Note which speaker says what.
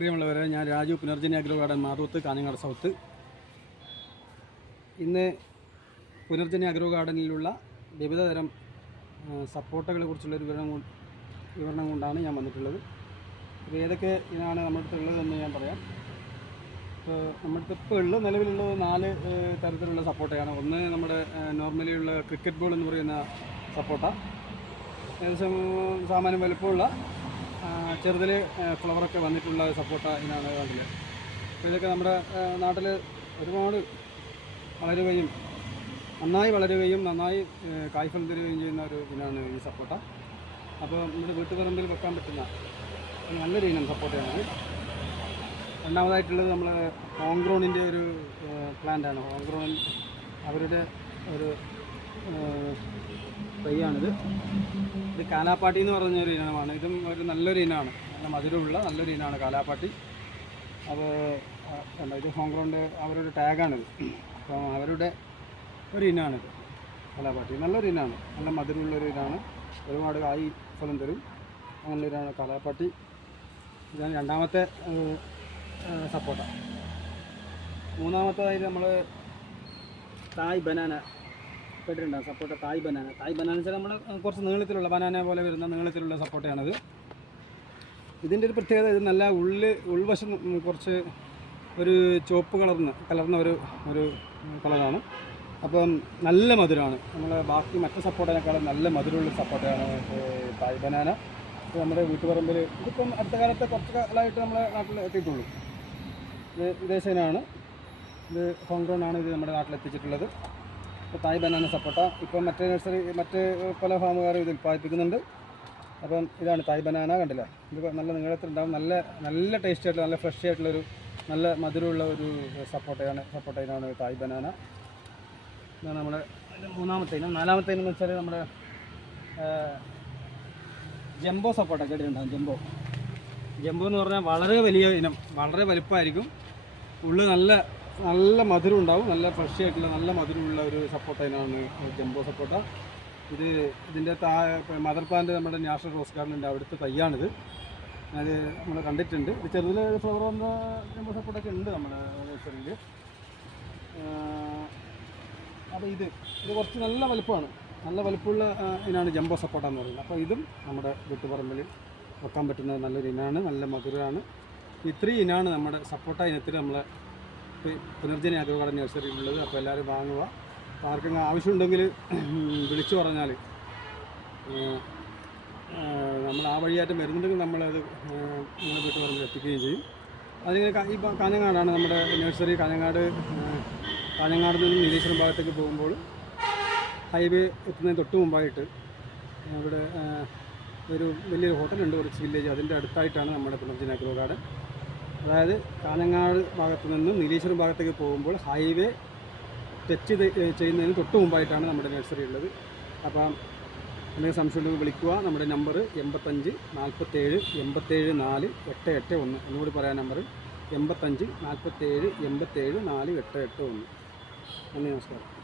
Speaker 1: പ്രിയമുള്ളവരെ ഞാൻ Raju Punarjani agro garden മാതൂത്ത് Kanhangad south. ഇന്ന് പുനർജനി അഗ്രോ ഗാർഡനിലുള്ള വിവിധ തരം സപ്പോർട്ടുകളെ കുറിച്ചുള്ളൊരു വിവരണം വിവരണം കൊണ്ടാണ് ഞാൻ വന്നിട്ടുള്ളത്. ഇത് ഏതൊക്കെ ഇതാണ് നമ്മുടെ അടുത്തുള്ളതെന്ന് ഞാൻ പറയാം. ഇപ്പോൾ നമ്മുടെ ഇപ്പോൾ ഉള്ളത് നിലവിലുള്ളത് നാല് തരത്തിലുള്ള സപ്പോർട്ടയാണ് ഒന്ന് നമ്മുടെ നോർമലി ഉള്ള ക്രിക്കറ്റ് ബോൾ എന്ന് പറയുന്ന സപ്പോർട്ട. ഏകദേശം സാമാന്യം വലുപ്പമുള്ള ചെറുതിൽ ഫ്ലവറൊക്കെ വന്നിട്ടുള്ള സപ്പോർട്ട ഇനാണ് കണ്ടില്ല. അപ്പോൾ ഇതൊക്കെ നമ്മുടെ നാട്ടിൽ ഒരുപാട് വളരുകയും നന്നായി വളരുകയും നന്നായി കായ്ഫലം തരികയും ചെയ്യുന്ന ഒരു ഇനാണ് ഈ സപ്പോർട്ട അപ്പോൾ നമ്മുടെ വീട്ടുപറമ്പിൽ വെക്കാൻ പറ്റുന്ന നല്ലൊരു ഇനം സപ്പോർട്ടയാണ് രണ്ടാമതായിട്ടുള്ളത് നമ്മൾ ഹോംഗ്രോണിന്റെ ഒരു പ്ലാന്റാണ് ഹോംഗ്രോൺ അവരുടെ ഒരു തൈയാണിത്. ഇത് കാലാപ്പാട്ടി എന്ന് പറഞ്ഞ ഒരു ഇനമാണ്. ഇതും ഒരു നല്ലൊരു ഇനമാണ്. നല്ല മധുരമുള്ള നല്ലൊരു ഇനമാണ് കാലാപ്പാട്ടി. അപ്പോൾ കണ്ടോ ഇത് ഹോംഗ്രോണിന്റെ അവരുടെ ടാഗാണിത്. അപ്പം അവരുടെ ഒരു ഇനമാണിത് കാലാപ്പാട്ടി. നല്ലൊരു ഇനമാണ്. നല്ല മധുരമുള്ളൊരു ഇനമാണ്. ഒരുപാട് കായ് ഫലം തരും. അങ്ങനെ ഇതാണ് കാലാപ്പാട്ടി. ഇതാണ് രണ്ടാമത്തെ സപ്പോർട്ട മൂന്നാമത്തെ സപ്പോട്ട. മൂന്നാമത്തേതായിട്ട് നമ്മൾ തായ് ബനാന കേട്ടിട്ടുണ്ടാകും സപ്പോട്ട തായ് ബനാന തായ് ബനാന വെച്ചാൽ നമ്മൾ കുറച്ച് നീളത്തിലുള്ള ബനാന പോലെ വരുന്ന നീളത്തിലുള്ള സപ്പോട്ടയാണത് ഇതിന്റെ ഒരു പ്രത്യേകത ഇത് നല്ല ഉള്ളിൽ ഉൾവശം കുറച്ച് ഒരു ചുവപ്പ് കളർന്ന് കലർന്ന ഒരു ഒരു കളറാണ്. അപ്പം നല്ല മധുരമാണ് നമ്മൾ ബാക്കി മറ്റു സപ്പോർട്ടിനേക്കാളും നല്ല മധുരമുള്ള സപ്പോർട്ടയാണ് തായ് ബനാന ഇത് നമ്മുടെ വീട്ടുപറമ്പിൽ ഇതിപ്പം അടുത്ത കാലത്തെ കുറച്ച് കാലമായിട്ട് നമ്മുടെ നാട്ടിൽ എത്തിയിട്ടുള്ളൂ. ഇത് വിദേശനാണ് ഇത് ഹോങ്കോങ് ആണ് ഇത് നമ്മുടെ നാട്ടിൽ എത്തിച്ചിട്ടുള്ളത് ഇപ്പോൾ തായ് ബനാന സപ്പോട്ട ഇപ്പം മറ്റേ നഴ്സറി മറ്റ് പല ഫാമുകാരും ഇത് ഉൽപ്പാദിപ്പിക്കുന്നുണ്ട് അപ്പം ഇതാണ് തായ് ബനാന കണ്ടില്ല? ഇത് നല്ല നീളത്തിലുണ്ടാകും നല്ല നല്ല ടേസ്റ്റ് ആയിട്ടുള്ള നല്ല ഫ്രഷ് ആയിട്ടുള്ളൊരു നല്ല മധുരമുള്ള ഒരു സപ്പോട്ടയാണ് സപ്പോട്ടയിനാണ് തായ് ബനാന. ഇതാണ് നമ്മുടെ മൂന്നാമത്തെ ഇനം നാലാമത്തെ ഇനം എന്ന് വെച്ചാൽ നമ്മുടെ ജംബോ സപ്പോട്ട കേട്ടിട്ടുണ്ടാകും ജംബോ. ജംബോ എന്ന് പറഞ്ഞാൽ വളരെ വലിയ ഇനം വളരെ വലുപ്പമായിരിക്കും. ഉള്ളിൽ നല്ല നല്ല മധുരം ഉണ്ടാവും. നല്ല ഫ്രഷ് ആയിട്ടുള്ള നല്ല മധുരമുള്ള ഒരു സപ്പോട്ട ഇനമാണ് ജംബോ സപ്പോട്ട. ഇത് ഇതിന്റെ താ മദർ പ്ലാന്റ് നമ്മുടെ നാഷണൽ റോസ് ഗാർഡനിന്റെ അവിടുത്തെ തയ്യാണിത് അത് നമ്മൾ കണ്ടിട്ടുണ്ട്. ഇത് ചെറുതിൽ ഫ്ലവർ വന്ന ജംബോ സപ്പോട്ടൊക്കെ ഉണ്ട് നമ്മുടെ നഴ്സറിയിൽ അപ്പോൾ ഇത് ഇത് കുറച്ച് നല്ല വലുപ്പമാണ്. നല്ല വലുപ്പമുള്ള ഇതിനാണ് ജംബോ സപ്പോട്ട എന്ന് പറയുന്നത്. അപ്പോൾ ഇതും നമ്മുടെ വീട്ടുപറമ്പിൽ വെക്കാൻ പറ്റുന്ന നല്ലൊരു ഇനാണ് നല്ല മധുരമാണ്. ഇത്രയും ഇനാണ് നമ്മുടെ സപ്പോട്ട ഇനത്തിൽ നമ്മളെ പുനർജനി അഗ്രഗാർഡൻ നഴ്സറിയിലുള്ളത്. അപ്പോൾ എല്ലാവരും വാങ്ങുക. ആർക്കെങ്കിലും ആവശ്യമുണ്ടെങ്കിൽ വിളിച്ചു പറഞ്ഞാൽ നമ്മൾ ആ വഴിയായിട്ട് വരുന്നുണ്ടെങ്കിൽ നമ്മളത് നമ്മുടെ പറഞ്ഞ് എത്തിക്കുകയും ചെയ്യും. അതിങ്ങനെ ഇപ്പം കാഞ്ഞങ്ങാടാണ് നമ്മുടെ നഴ്സറി. കാഞ്ഞങ്ങാട് കാഞ്ഞങ്ങാട് നിന്ന് നീലേശ്വരം ഭാഗത്തേക്ക് പോകുമ്പോൾ ഹൈവേ എത്തുന്നതിന് തൊട്ട് മുമ്പായിട്ട് ഇവിടെ ഒരു വലിയൊരു ഹോട്ടലുണ്ട്. കുറച്ച് വില്ലേജ്. അതിന്റെ അടുത്തായിട്ടാണ് നമ്മുടെ പുനർജന അഗ്രോ ഗാർഡൻ അതായത് കാഞ്ഞങ്ങാട് ഭാഗത്ത് നിന്ന് നീലേശ്വരം ഭാഗത്തേക്ക് പോകുമ്പോൾ ഹൈവേ ടച്ച് ചെയ്യുന്നതിന് തൊട്ട് മുമ്പായിട്ടാണ് നമ്മുടെ നഴ്സറി ഉള്ളത്. അപ്പം എന്തെങ്കിലും സംശയം ഉണ്ടെങ്കിൽ വിളിക്കുക. നമ്മുടെ നമ്പർ എൺപത്തഞ്ച് നാൽപ്പത്തേഴ് എൺപത്തേഴ് നാല് എട്ട് എട്ട് ഒന്ന്. ഒന്നുകൂടി പറയാൻ നമ്പർ. എൺപത്തഞ്ച് നാൽപ്പത്തേഴ് എൺപത്തേഴ് നാല് എട്ട് എട്ട് ഒന്ന്. നന്ദി നമസ്കാരം.